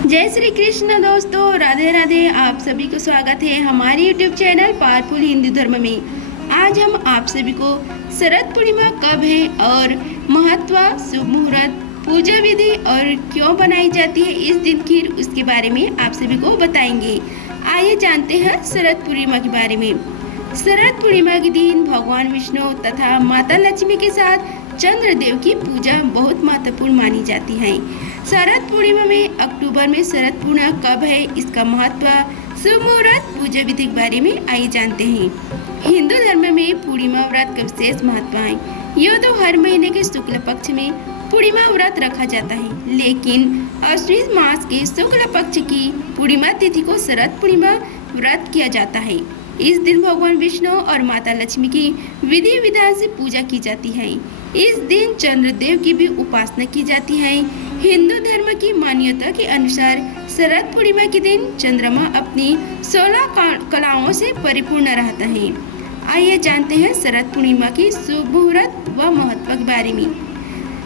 जय श्री कृष्ण दोस्तों, राधे राधे। आप सभी को स्वागत है हमारे YouTube चैनल पावरफुल हिंदू धर्म में। आज हम आप सभी को शरद पूर्णिमा कब है और महत्व, शुभ मुहूर्त, पूजा विधि और क्यों बनाई जाती है इस दिन खीर, उसके बारे में आप सभी को बताएंगे। आइए जानते हैं शरद पूर्णिमा के बारे में। शरद पूर्णिमा के दिन भगवान विष्णु तथा माता लक्ष्मी के साथ चंद्रदेव की पूजा बहुत महत्वपूर्ण मानी जाती है। शरद पूर्णिमा में अक्टूबर में शरद पूर्णिमा कब है, इसका महत्व, शुभ मुहूर्त, पूजा विधि के बारे में आइए जानते हैं। हिंदू धर्म में पूर्णिमा व्रत का विशेष महत्व है। यह तो हर महीने के शुक्ल पक्ष में पूर्णिमा व्रत रखा जाता है, लेकिन अश्विन मास के शुक्ल पक्ष की पूर्णिमा तिथि को शरद पूर्णिमा व्रत किया जाता है। इस दिन भगवान विष्णु और माता लक्ष्मी की विधि विधान से पूजा की जाती है। इस दिन चंद्रदेव की भी उपासना की जाती है। हिंदू धर्म की मान्यता के अनुसार शरद पूर्णिमा के दिन चंद्रमा अपनी 16 कलाओं से परिपूर्ण रहता है। आइए जानते हैं शरद पूर्णिमा की शुभ मुहूर्त व महत्व के बारे में।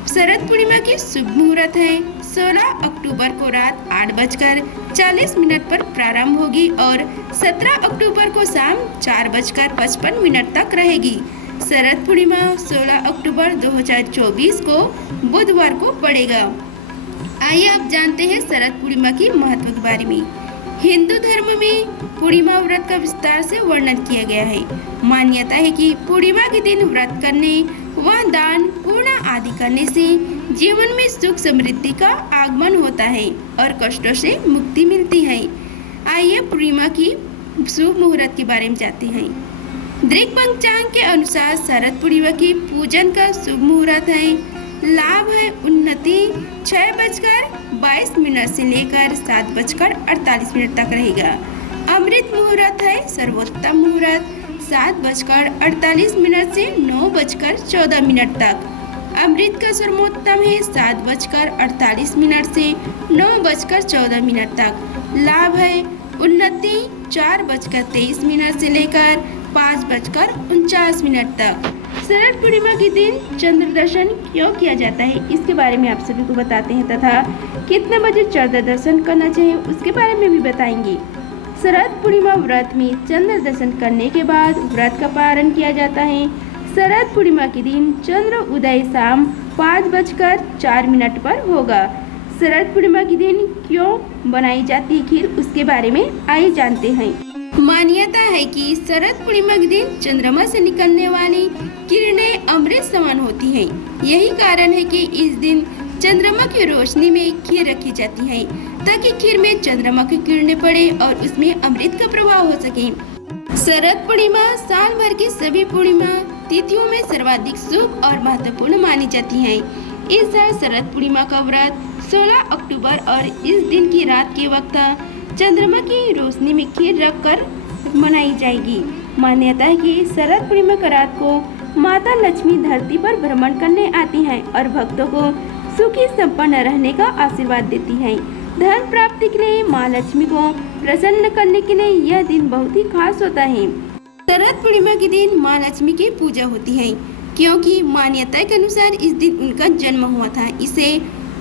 शरद पूर्णिमा की शुभ मुहूर्त है 16 अक्टूबर को रात 8:40 पर प्रारंभ होगी और 17 अक्टूबर को शाम 4:55 तक रहेगी। शरद पूर्णिमा 16 अक्टूबर 2024 को बुधवार को पड़ेगा। आइए अब जानते हैं शरद पूर्णिमा की महत्व के बारे में। हिंदू धर्म में पूर्णिमा व्रत का विस्तार से वर्णन किया गया है। मान्यता है कि पूर्णिमा के दिन व्रत करने व दान पुण्य आदि करने से जीवन में सुख समृद्धि का आगमन होता है और कष्टों से मुक्ति मिलती है। आइए पूर्णिमा की शुभ मुहूर्त के बारे में जानते हैं। दृक पंचांग के अनुसार शरद पूर्णिमा की पूजन का शुभ मुहूर्त है। लाभ है उन्नति 6:22 से लेकर 7:48 तक रहेगा। अमृत मुहूर्त है सर्वोत्तम मुहूर्त 7:48 से 9:14 तक। अमृत का सर्वोत्तम है 7:48 से 9:14 तक। लाभ है उन्नति 4:23 से लेकर 5:49 तक। शरद पूर्णिमा के दिन चंद्र दर्शन क्यों किया जाता है, इसके बारे में आप सभी को बताते हैं तथा कितने बजे चंद्र दर्शन करना चाहिए उसके बारे में भी बताएंगे। शरद पूर्णिमा व्रत में चंद्र दर्शन करने के बाद व्रत का पारण किया जाता है। शरद पूर्णिमा के दिन चंद्र उदय शाम 5:04 पर होगा। शरद पूर्णिमा के दिन क्यों बनाई जाती है खीर, उसके बारे में आइए जानते हैं। मान्यता है कि शरद पूर्णिमा के दिन चंद्रमा से निकलने वाली किरणें अमृत समान होती हैं। यही कारण है कि इस दिन चंद्रमा की रोशनी में खीर रखी जाती है, ताकि खीर में चंद्रमा की किरणें पड़े और उसमें अमृत का प्रभाव हो सके। शरद पूर्णिमा साल भर की सभी पूर्णिमा तिथियों में सर्वाधिक शुभ और महत्वपूर्ण मानी जाती है। इस साल शरद पूर्णिमा का व्रत 16 अक्टूबर और इस दिन की रात के वक्त चंद्रमा की रोशनी में खीर रखकर मनाई जाएगी। मान्यता है कि शरद पूर्णिमा की रात को माता लक्ष्मी धरती पर भ्रमण करने आती हैं और भक्तों को सुखी संपन्न रहने का आशीर्वाद देती हैं। धन प्राप्ति के लिए माँ लक्ष्मी को प्रसन्न करने के लिए यह दिन बहुत ही खास होता है। शरद पूर्णिमा के दिन माँ लक्ष्मी की पूजा होती है, क्योंकि मान्यता के अनुसार इस दिन उनका जन्म हुआ था। इसे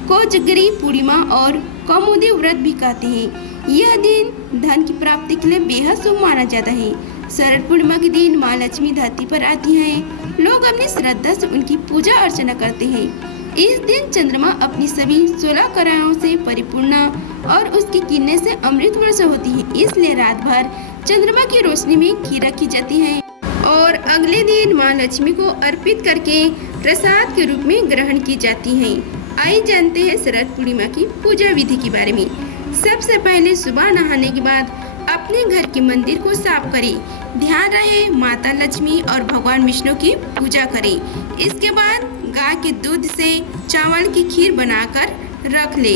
कोजगरी पूर्णिमा और कौमुदी व्रत भी कहते हैं। यह दिन धन की प्राप्ति के लिए बेहद शुभ माना जाता है। शरद पूर्णिमा के दिन माँ लक्ष्मी धरती पर आती हैं। लोग अपनी श्रद्धा से उनकी पूजा अर्चना करते हैं। इस दिन चंद्रमा अपनी सभी 16 कलाओं से परिपूर्ण और उसकी किरणें से अमृत वर्षा होती है, इसलिए रात भर चंद्रमा की रोशनी में खीर रखी जाती है और अगले दिन माँ लक्ष्मी को अर्पित करके प्रसाद के रूप में ग्रहण की जाती है। आइए जानते हैं शरद पूर्णिमा की पूजा विधि के बारे में। सबसे पहले सुबह नहाने के बाद अपने घर के मंदिर को साफ करें। ध्यान रहे माता लक्ष्मी और भगवान विष्णु की पूजा करें। इसके बाद गाय के दूध से चावल की खीर बनाकर रख ले।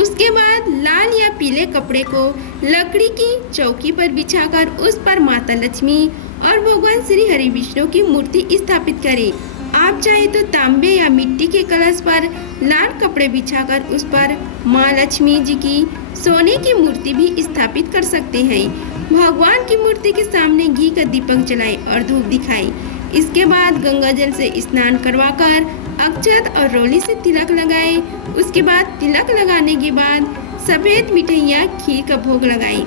उसके बाद लाल या पीले कपड़े को लकड़ी की चौकी पर बिछाकर उस पर माता लक्ष्मी और भगवान श्री हरि विष्णु की मूर्ति स्थापित करें। आप चाहे तो तांबे या मिट्टी के कलश पर लाल कपड़े बिछाकर उस पर माँ लक्ष्मी जी की सोने की मूर्ति भी स्थापित कर सकते हैं। भगवान की मूर्ति के सामने घी का दीपक जलाएं और धूप दिखाएं। इसके बाद गंगा जल से स्नान करवाकर अक्षत और रोली से तिलक लगाएं। उसके बाद तिलक लगाने के बाद सफेद मिठाइयाँ खीर का भोग लगाई,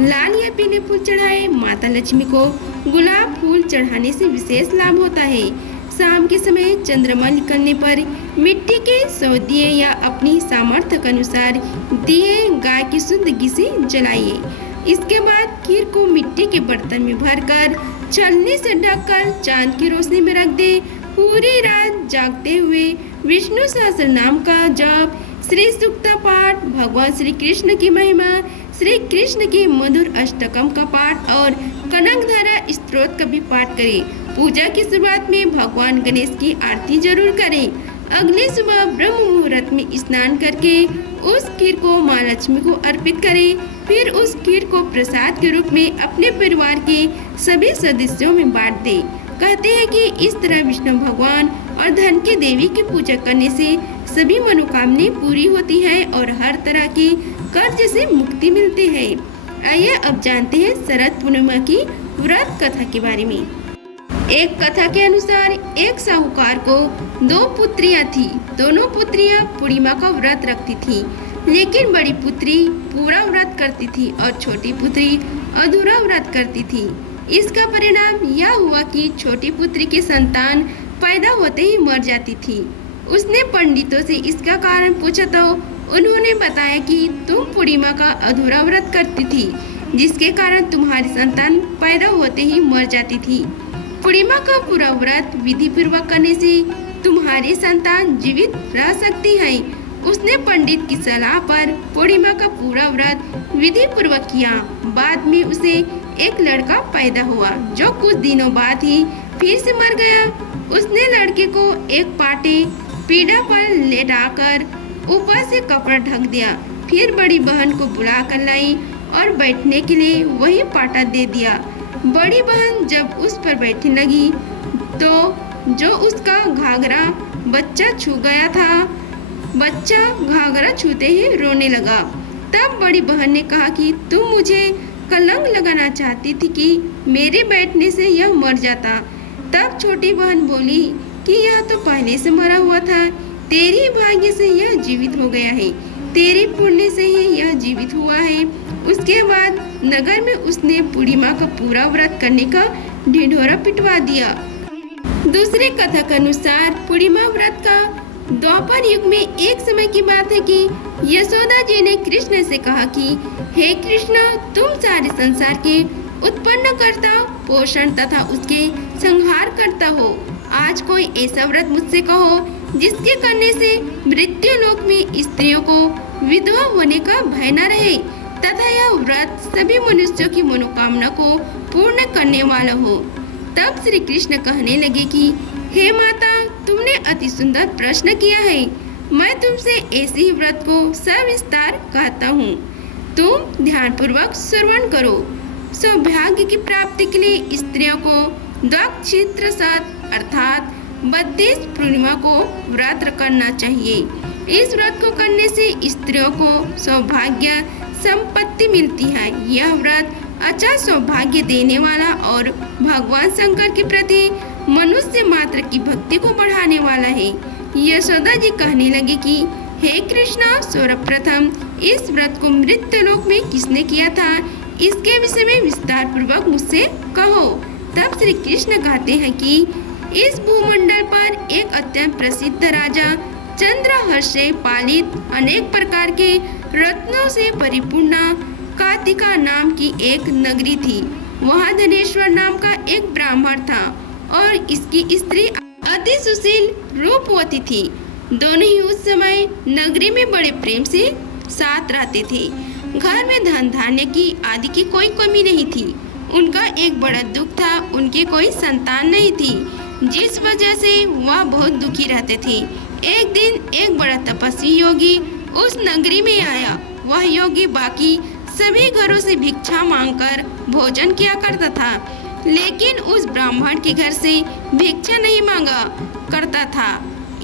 लाल या पीले फूल चढ़ाए। माता लक्ष्मी को गुलाब फूल चढ़ाने से विशेष लाभ होता है। शाम के समय चंद्रमा निकलने पर मिट्टी के 100 दिए या अपनी सामर्थ्य के अनुसार दिए गाय की शुद्ध घी से जलाइए। इसके बाद खीर को मिट्टी के बर्तन में भरकर छलनी से ढककर चांद की रोशनी में रख दे। पूरी रात जागते हुए विष्णु सहस्त्र नाम का जप, श्री सूक्ता पाठ, भगवान श्री कृष्ण की महिमा, श्री कृष्ण के मधुर अष्टकम का पाठ और कनकधारा स्तोत्र का भी पाठ करें। पूजा की शुरुआत में भगवान गणेश की आरती जरूर करें। अगली सुबह ब्रह्म मुहूर्त में स्नान करके उस खीर को माँ लक्ष्मी को अर्पित करें। फिर उस खीर को प्रसाद के रूप में अपने परिवार के सभी सदस्यों में बांट दें। कहते हैं कि इस तरह विष्णु भगवान और धन की देवी की पूजा करने से सभी मनोकामनाएं पूरी होती है और हर तरह की कर्ज से मुक्ति मिलती है। आइए अब जानते हैं शरद पूर्णिमा की व्रत कथा के बारे में। एक कथा के अनुसार एक साहूकार को 2 पुत्रियां थी। दोनों पुत्रियां पूर्णिमा का व्रत रखती थी, लेकिन बड़ी पुत्री पूरा व्रत करती थी और छोटी पुत्री अधूरा व्रत करती थी। इसका परिणाम यह हुआ कि छोटी पुत्री की संतान पैदा होते ही मर जाती थी। उसने पंडितों से इसका कारण पूछा तो उन्होंने बताया कि तुम पूर्णिमा का अधूरा व्रत करती थी, जिसके कारण तुम्हारी संतान पैदा होते ही मर जाती थी। पूर्णिमा का पूरा व्रत विधि पूर्वक करने से तुम्हारी संतान जीवित रह सकती है। उसने पंडित की सलाह पर पूर्णिमा का पूरा व्रत विधि पूर्वक किया। बाद में उसे एक लड़का पैदा हुआ, जो कुछ दिनों बाद ही फिर से मर गया। उसने लड़के को एक पाटे पीढ़ा पर लेटाकर ऊपर से कपड़ा ढक दिया। फिर बड़ी बहन को बुला कर लाई और बैठने के लिए वही पाटा दे दिया। बड़ी बहन जब उस पर बैठने लगी तो जो उसका घाघरा बच्चा छू गया था, बच्चा घाघरा छूते ही रोने लगा। तब बड़ी बहन ने कहा कि तुम मुझे कलंक लगाना चाहती थी कि मेरे बैठने से यह मर जाता। तब छोटी बहन बोली कि यह तो पहले से मरा हुआ था, तेरी भाग्य से यह जीवित हो गया है, तेरे पुण्य से ही यह जीवित हुआ है। उसके बाद नगर में उसने पूर्णिमा का पूरा व्रत करने का ढिंढोरा पिटवा दिया। दूसरी कथा के अनुसार पूर्णिमा व्रत का द्वापर युग में एक समय की बात है कि यशोदा जी ने कृष्ण से कहा कि हे कृष्ण, तुम सारे संसार के उत्पन्न करता, पोषण तथा उसके संहार करता हो। आज कोई ऐसा व्रत मुझसे कहो जिसके करने से मृत्यु लोक में स्त्रियों को विधवा होने का भय न रहे तथा यह व्रत सभी मनुष्यों की मनोकामना को पूर्ण करने वाला हो। तब श्री कृष्ण कहने लगे कि हे माता, तुमने अति सुंदर प्रश्न किया है। मैं तुमसे ऐसे ही व्रत को सविस्तार कहता हूँ। तुम ध्यानपूर्वक श्रवण करो। सौभाग्य की प्राप्ति के लिए स्त्रियों को द्वाक्षित्र साथ अर्थात 32 पूर्णिमा को व्रत करना चाहिए। इस व्रत को करने से स्त्रियों को सौभाग्य संपत्ति मिलती है। यह व्रत अच्छा सौभाग्य देने वाला और भगवान शंकर के प्रति मनुष्य मात्र की भक्ति को बढ़ाने वाला है। यशोदा जी कहने लगी कि हे कृष्णा, सर्वप्रथम इस व्रत को मृत्यु लोक में किसने किया था, इसके विषय में विस्तार पूर्वक मुझसे कहो। तब श्री कृष्ण कहते हैं कि इस भूमंडल पर एक अत्यंत प्रसिद्ध राजा चंद्रहर्ष से पालित अनेक प्रकार के रत्नों से परिपूर्ण कार्तिका नाम की एक नगरी थी। वहाँ धनेश्वर नाम का एक ब्राह्मण था और इसकी स्त्री अति सुशील रूपवती थी। दोनों ही उस समय नगरी में बड़े प्रेम से साथ रहते थे। घर में धन धान्य की आदि की कोई कमी नहीं थी। उनका एक बड़ा दुख था, उनकी कोई संतान नहीं थी, जिस वजह से वह बहुत दुखी रहते थे। एक दिन एक बड़ा तपस्वी योगी उस नगरी में आया। वह योगी बाकी सभी घरों से भिक्षा मांगकर भोजन किया करता था, लेकिन उस ब्राह्मण के घर से भिक्षा नहीं मांगा करता था।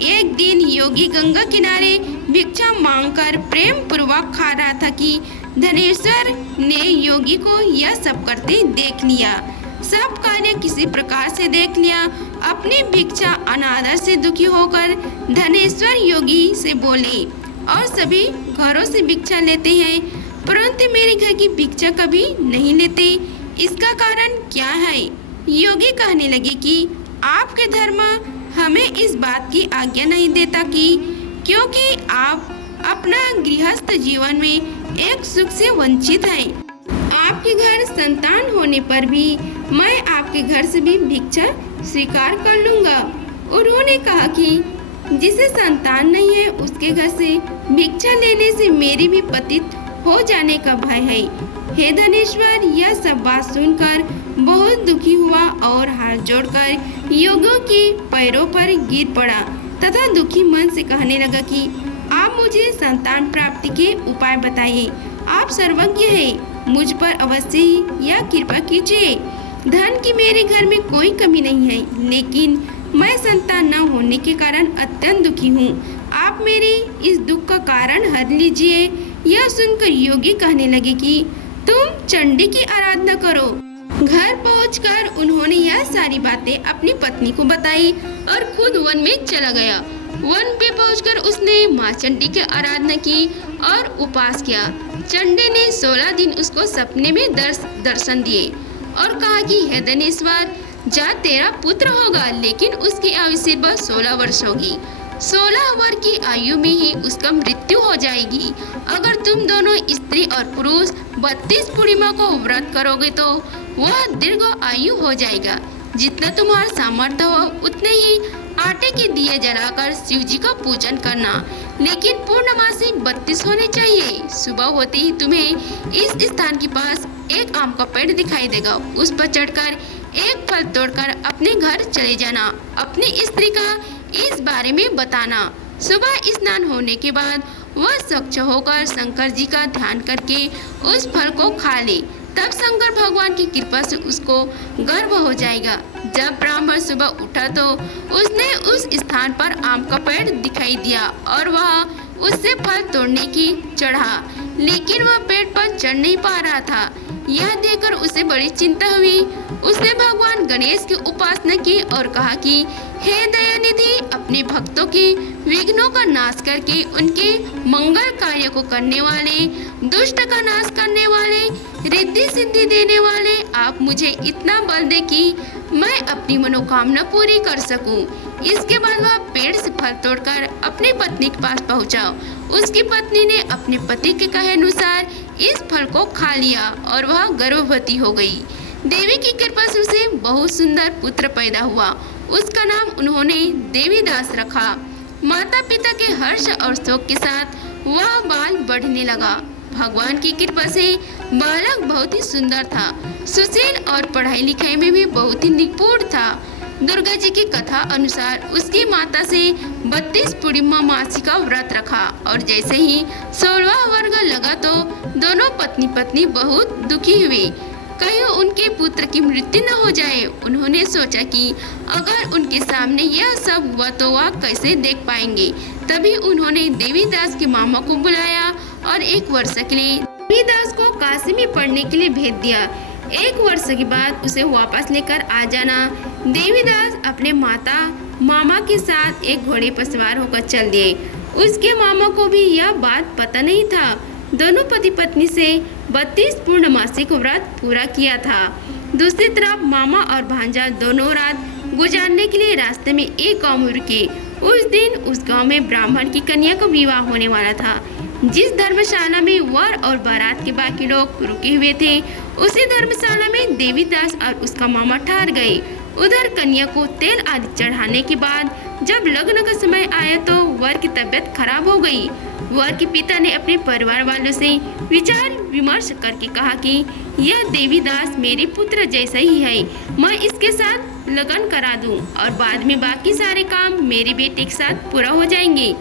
एक दिन योगी गंगा किनारे भिक्षा मांगकर प्रेम पूर्वक खा रहा था कि धनेश्वर ने योगी को यह सब करते देख लिया। सब कार्य किसी प्रकार से देख लिया। अपनी भिक्षा अनादर से दुखी होकर धनेश्वर योगी से बोले और सभी घरों से भिक्षा लेते हैं, परंतु मेरे घर की भिक्षा कभी नहीं लेते। इसका कारण क्या है? योगी कहने लगे कि आपके धर्म हमें इस बात की आज्ञा नहीं देता कि क्योंकि आप अपना गृहस्थ जीवन में एक सुख से वंचित हैं। आपके घर संतान होने पर भी मैं आपके घर से भी भिक्षा स्वीकार कर लूंगा। उन्होंने कहा कि जिसे संतान नहीं है उसके घर से भिक्षा लेने से मेरी भी पतित हो जाने का भय है। हे धनेश्वर, यह सब बात सुनकर बहुत दुखी हुआ और हाथ जोड़कर योगियों के पैरों पर गिर पड़ा तथा दुखी मन से कहने लगा कि आप मुझे संतान प्राप्ति के उपाय बताइए। आप सर्वज्ञ हैं, मुझ पर अवश्य ही यह कृपा कीजिए। धन की मेरे घर में कोई कमी नहीं है, लेकिन मैं संतान न होने के कारण अत्यंत दुखी हूँ। आप मेरे इस दुख का कारण हर लीजिए। यह सुनकर योगी कहने लगे कि तुम चंडी की आराधना करो। घर पहुंचकर उन्होंने यह सारी बातें अपनी पत्नी को बताई और खुद वन में चला गया। वन पे पहुंचकर उसने माँ चंडी की आराधना की और उपवास किया। चंडी ने 16 दिन उसको सपने में दर्शन दिए और कहा कि हे धनेश्वर, जा तेरा पुत्र होगा, लेकिन उसकी आयु सिर्फ 16 वर्ष होगी। 16 वर्ष की आयु में ही उसका मृत्यु हो जाएगी। अगर तुम दोनों स्त्री और पुरुष 32 पूर्णिमा को व्रत करोगे तो वह दीर्घ आयु हो जाएगा। जितना तुम्हारा सामर्थ्य हो उतने ही आटे के दिए जलाकर शिव जी का पूजन करना, लेकिन पूर्णमासी 32 होने चाहिए। सुबह होते ही तुम्हें इस स्थान के पास एक आम का पेड़ दिखाई देगा। उस पर चढ़कर एक फल तोड़कर अपने घर चले जाना। अपनी स्त्री का इस बारे में बताना। सुबह स्नान होने के बाद वह स्वच्छ होकर शंकर जी का ध्यान करके उस फल को खा ले, तब शंकर भगवान की कृपा से उसको गर्भ हो जाएगा। जब ब्राह्मण सुबह उठा तो उसने उस स्थान पर आम का पेड़ दिखाई दिया और वह उससे फल तोड़ने की चढ़ा, लेकिन वह पेड़ पर चढ़ नहीं पा रहा था। यह देखकर उसे बड़ी चिंता हुई। उसने भगवान गणेश की उपासना की और कहा कि हे दयानिधि, अपने भक्तों के विघ्नों का नाश करके उनके मंगल कार्य को करने वाले, दुष्ट का नाश करने वाले, रिद्धि सिद्धि देने वाले, आप मुझे इतना बल दे कि मैं अपनी मनोकामना पूरी कर सकूं। इसके बाद वह पेड़ से फल तोड़कर अपनी पत्नी के पास पहुंचा। उसकी पत्नी ने अपने पति के कहे अनुसार इस फल को खा लिया और वह गर्भवती हो गई। देवी की कृपा से उसे बहुत सुंदर पुत्र पैदा हुआ। उसका नाम उन्होंने देवीदास रखा। माता पिता के हर्ष और शोक के साथ वह बाल बढ़ने लगा। भगवान की कृपा से बालक बहुत ही सुंदर था, सुशील और पढ़ाई लिखाई में भी बहुत ही निपुण था। दुर्गा जी की कथा अनुसार उसकी माता से 32 पूर्णिमा मासी का व्रत रखा और जैसे ही 16वां वर्ग लगा तो दोनों पत्नी पत्नी बहुत दुखी हुए, कहीं उनके पुत्र की मृत्यु न हो जाए। उन्होंने सोचा कि अगर उनके सामने यह सब हुआ तो वह कैसे देख पाएंगे। तभी उन्होंने देवीदास के मामा को बुलाया और 1 वर्ष के लिए देवीदास को काशी में पढ़ने के लिए भेज दिया। 1 वर्ष के बाद उसे वापस लेकर आ जाना। देवीदास अपने मामा के साथ एक घोड़े पर सवार होकर चल दिए। उसके मामा को भी यह बात पता नहीं था। दोनों पति पत्नी से 32 पूर्णमासी का व्रत पूरा किया था। दूसरी तरफ मामा और भांजा दोनों रात गुजारने के लिए रास्ते में एक गांव में रुके। उस दिन उस गांव में ब्राह्मण की कन्या का विवाह होने वाला था। जिस धर्मशाला में वर और बारात के बाकी लोग रुके हुए थे, उसी धर्मशाला में देवीदास और उसका मामा ठहर गए। उधर कन्या को तेल आदि चढ़ाने के बाद जब लग्न का समय आया तो वर की तबीयत खराब हो गई। वर के पिता ने अपने परिवार वालों से विचार विमर्श करके कहा कि यह देवीदास मेरे पुत्र जैसा ही है, मैं इसके साथ लगन करा दूं और बाद में बाकी सारे काम मेरे बेटे के साथ पूरा हो जाएंगे।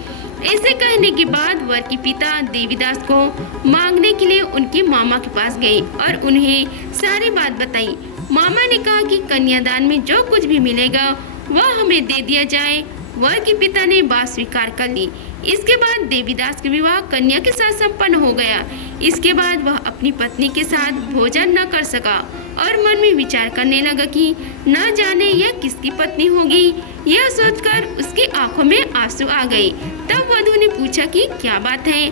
ऐसे कहने के बाद वर के पिता देवीदास को मांगने के लिए उनके मामा के पास गए और उन्हें सारी बात बताई। मामा ने कहा कि कन्यादान में जो कुछ भी मिलेगा वह हमें दे दिया जाए। वर के पिता ने बात स्वीकार कर ली। इसके बाद देवीदास का विवाह कन्या के साथ संपन्न हो गया। इसके बाद वह अपनी पत्नी के साथ भोजन न कर सका और मन में विचार करने लगा कि न जाने यह किसकी पत्नी होगी। यह सोचकर उसकी आंखों में आंसू आ गए। तब वधू ने पूछा कि क्या बात है,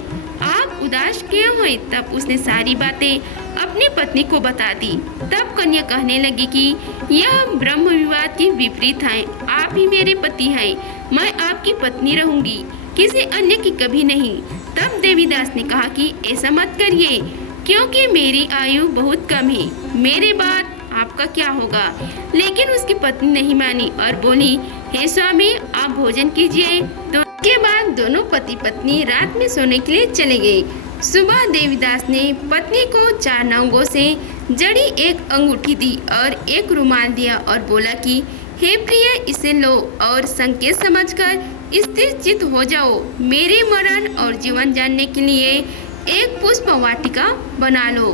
उदास क्यों है। तब उसने सारी बातें अपनी पत्नी को बता दी। तब कन्या कहने लगी कि यह ब्रह्म विवाद के विपरीत है। आप ही मेरे पति हैं, मैं आपकी पत्नी रहूंगी, किसी अन्य की कभी नहीं। तब देवीदास ने कहा कि ऐसा मत करिए, क्योंकि मेरी आयु बहुत कम है, मेरे बाद आपका क्या होगा। लेकिन उसकी पत्नी नहीं मानी और बोली, हे स्वामी, आप भोजन कीजिए। तो के बाद दोनों पति पत्नी रात में सोने के लिए चले गए। सुबह देवीदास ने पत्नी को 4 नंगों से जड़ी एक अंगूठी दी और एक रुमाल दिया और बोला कि हे प्रिय, इसे लो और संकेत समझकर स्थिर चित्त हो जाओ। मेरे मरण और जीवन जानने के लिए एक पुष्प वाटिका बना लो,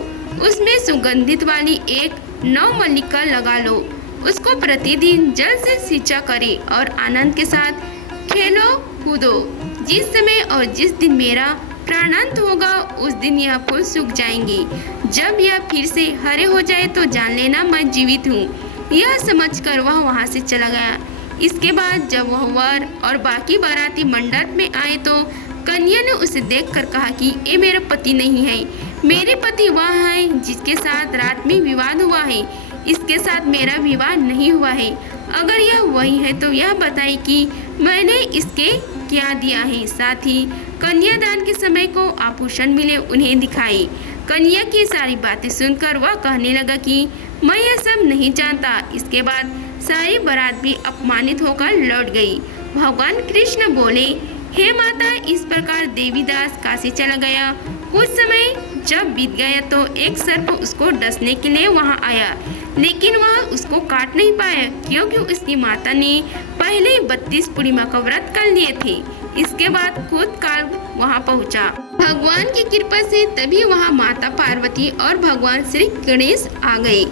उसमें सुगंधित वाली एक नवमल्लिका लगा लो, उसको प्रतिदिन जल से सिंचा करे और आनंद के साथ खेलो कूदो। जिस समय और जिस दिन मेरा प्राणांत होगा उस दिन यह फूल सूख जाएंगे। जब यह फिर से हरे हो जाए तो जान लेना मैं जीवित हूँ। यह समझकर वह वहाँ से चला गया। इसके बाद जब वह वर और बाकी बाराती मंडप में आए तो कन्या ने उसे देखकर कहा कि ये मेरा पति नहीं है, मेरे पति वह है जिसके साथ रात में विवाद हुआ है, इसके साथ मेरा विवाह नहीं हुआ है। अगर यह वही है तो यह बताए कि मैंने इसके क्या दिया है। साथ ही कन्यादान के समय को आभूषण मिले उन्हें दिखाई। कन्या की सारी बातें सुनकर वह कहने लगा कि मैं यह सब नहीं जानता। इसके बाद सारी बारात भी अपमानित होकर लौट गई। भगवान कृष्ण बोले, हे माता, इस प्रकार देवीदास काशी चला गया। कुछ समय जब बीत गया तो एक सर्प उसको डसने के लिए वहां आया, लेकिन वह उसको काट नहीं पाया क्योंकि उसकी माता ने पहले ही 32 पूर्णिमा का व्रत कर लिए थे। इसके बाद खुद काल वहां पहुंचा। भगवान की कृपा से तभी वहां माता पार्वती और भगवान श्री गणेश आ गए।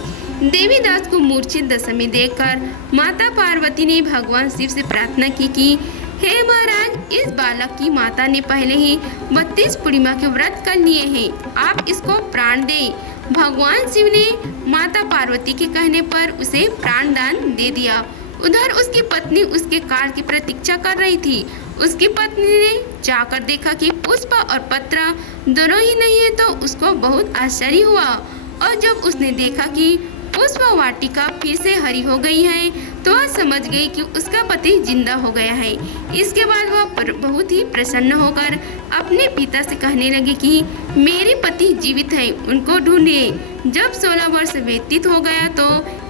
देवीदास को मूर्छित दशा में देखकर माता पार्वती ने भगवान शिव से प्रार्थना की कि हे महाराज, इस बालक की माता ने पहले ही 32 पूर्णिमा के व्रत कर लिए हैं, आप इसको प्राण दें। भगवान शिव ने माता पार्वती के कहने पर उसे प्राण दान दे दिया। उधर उसकी पत्नी उसके काल की प्रतीक्षा कर रही थी। उसकी पत्नी ने जाकर देखा कि पुष्प और पत्र दोनों ही नहीं है तो उसको बहुत आश्चर्य हुआ, और जब उसने देखा कि पुष्प वाटिका फिर से हरी हो गई है तो वह समझ गई कि उसका पति जिंदा हो गया है। इसके बाद वह बहुत ही प्रसन्न होकर अपने पिता से कहने लगी कि मेरे पति जीवित हैं, उनको ढूंढिए। जब 16 वर्ष व्यतीत हो गया तो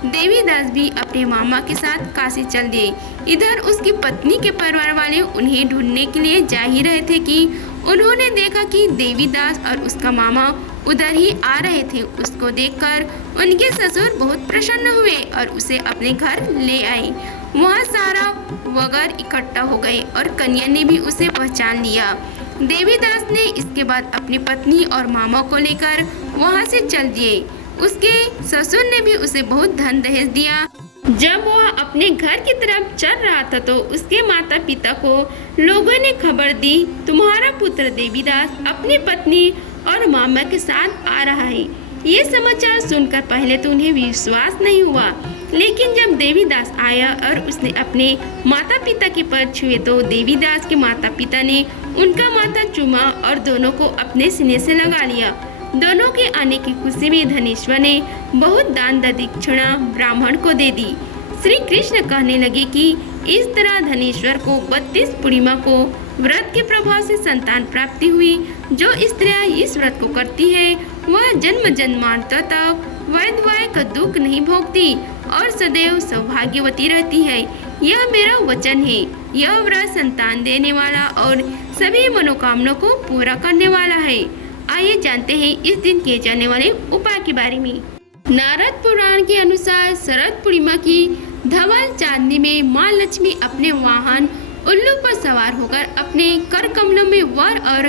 देवीदास भी अपने मामा के साथ काशी चल दिए। इधर उसकी पत्नी के परिवार वाले उन्हें ढूंढने के लिए जा ही रहे थे कि उन्होंने देखा कि देवीदास और उसका मामा उधर ही आ रहे थे। उसको देखकर उनके ससुर बहुत प्रसन्न हुए और उसे अपने घर ले आए। वहाँ सारा वगर इकट्ठा हो गए और कन्या ने भी उसे पहचान लिया। देवीदास ने इसके बाद अपनी पत्नी और मामा को लेकर वहाँ से चल दिए। उसके ससुर ने भी उसे बहुत धन दहेज दिया। जब वह अपने घर की तरफ चल रहा था तो उसके माता पिता को लोगों ने खबर दी, तुम्हारा पुत्र देवीदास अपनी पत्नी और मामा के साथ आ रहा है। ये समाचार सुनकर पहले तो उन्हें विश्वास नहीं हुआ, लेकिन जब देवीदास आया और उसने अपने माता पिता के पैर छुए तो देवीदास के माता पिता ने उनका माथा चूमा और दोनों को अपने सीने से लगा लिया। दोनों के आने की खुशी में धनेश्वर ने बहुत दान दक्षिणा ब्राह्मण को दे दी। श्री कृष्ण कहने लगे कि इस तरह धनेश्वर को 32 पूर्णिमा को व्रत के प्रभाव से संतान प्राप्ति हुई। जो स्त्रियां इस व्रत को करती है वह जन्म जन्मांतर तक वैधवाय का दुख नहीं भोगती और सदैव सौभाग्यवती रहती है। यह मेरा वचन है। यह व्रत संतान देने वाला और सभी मनोकामना को पूरा करने वाला है। आइए जानते हैं इस दिन किए जाने वाले उपाय के बारे में। नारद पुराण के अनुसार शरद पूर्णिमा की धवल चांदनी में माँ लक्ष्मी अपने वाहन उल्लू पर सवार होकर अपने कर कमलों में वर और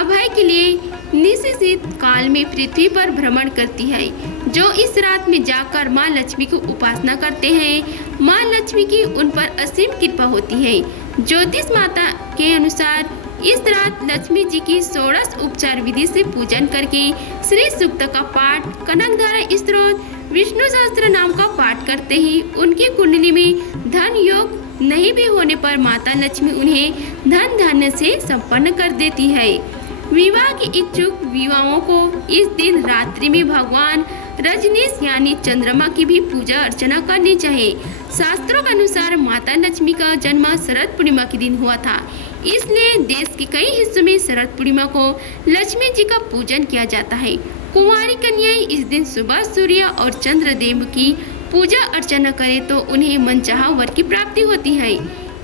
अभय के लिए निश्चित काल में पृथ्वी पर भ्रमण करती है। जो इस रात में जाकर माँ लक्ष्मी को उपासना करते हैं, माँ लक्ष्मी की उन पर असीम कृपा होती है। ज्योतिष माता के अनुसार इस रात लक्ष्मी जी की षोडश उपचार विधि से पूजन करके श्री सूक्त का पाठ, कनकधारा स्तोत्र, विष्णु सहस्त्र नाम का पाठ करते ही उनकी कुंडली में धन योग नहीं भी होने पर माता लक्ष्मी उन्हें धन धान्य से संपन्न कर देती है। विवाह के इच्छुक विवाहों को इस दिन रात्रि में भगवान रजनीश यानी चंद्रमा की भी पूजा अर्चना करनी चाहिए। शास्त्रों के अनुसार माता लक्ष्मी का जन्म शरद पूर्णिमा के दिन हुआ था, इसलिए देश के कई हिस्सों में शरद पूर्णिमा को लक्ष्मी जी का पूजन किया जाता है। कुंवारी कन्याएं इस दिन सुबह सूर्य और चंद्रदेव की पूजा अर्चना करें तो उन्हें मनचाहा वर की प्राप्ति होती है।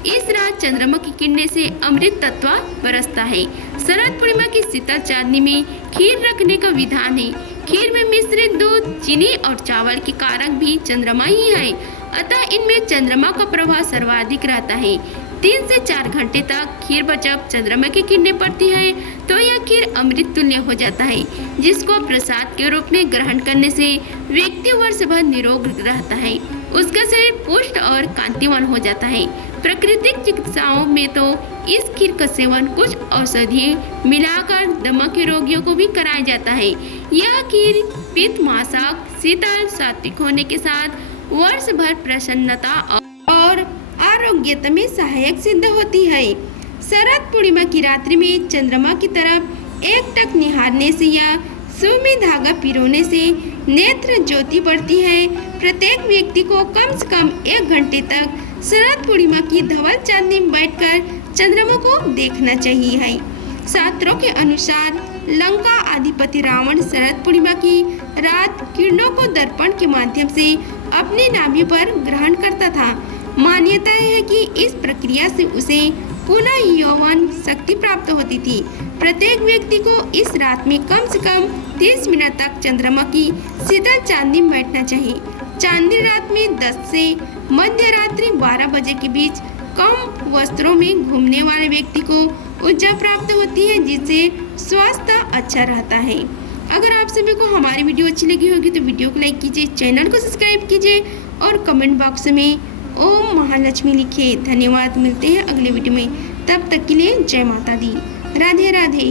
इस रात चंद्रमा की किरणें से अमृत तत्व बरसता है। शरद पूर्णिमा की शीतल चांदनी में खीर रखने का विधान है। खीर में मिश्रित दूध, चीनी और चावल के कारक भी चंद्रमा ही है, अतः इनमें चंद्रमा का प्रभाव सर्वाधिक रहता है। 3 से 4 घंटे तक खीर पर जब चंद्रमा की किरणें पड़ती है तो यह खीर अमृत तुल्य हो जाता है, जिसको प्रसाद के रूप में ग्रहण करने से व्यक्ति वर्ष भर निरोग रहता है, उसका शरीर पुष्ट और कांतिवान हो जाता है। प्राकृतिक चिकित्साओं में तो इस खीर का सेवन कुछ औषधि मिलाकर दमा के रोगियों को भी कराया जाता है। यह खीर पित्त माशक, शीतल, सात्विक होने के साथ वर्ष भर प्रसन्नता और आरोग्यता में सहायक सिद्ध होती है। शरद पूर्णिमा की रात्रि में चंद्रमा की तरफ एकटक निहारने से या सुई में धागा पिरोने से नेत्र ज्योति बढ़ती है। प्रत्येक व्यक्ति को कम से कम 1 घंटे तक शरद पूर्णिमा की धवल चांदनी में बैठकर चंद्रमा को देखना चाहिए है। शास्त्रों के अनुसार लंका अधिपति रावण शरद पूर्णिमा की रात किरणों को दर्पण के माध्यम से अपनी नाभि पर ग्रहण करता था। मान्यता है कि इस प्रक्रिया से उसे पुनः यौवन शक्ति प्राप्त होती थी। प्रत्येक व्यक्ति को इस रात में कम से कम 30 मिनट तक चंद्रमा की शीतल चांदनी में बैठना चाहिए। चांदनी रात में 10 से मध्य रात्रि 12 बजे के बीच कम वस्त्रों में घूमने वाले व्यक्ति को ऊर्जा प्राप्त होती है, जिससे स्वास्थ्य अच्छा रहता है। अगर आप सभी को हमारी वीडियो अच्छी लगी होगी तो वीडियो को लाइक कीजिए, चैनल को सब्सक्राइब कीजिए और कमेंट बॉक्स में ओम महालक्ष्मी लिखिए। धन्यवाद, मिलते हैं अगले वीडियो में, तब तक के लिए जय माता दी, राधे राधे।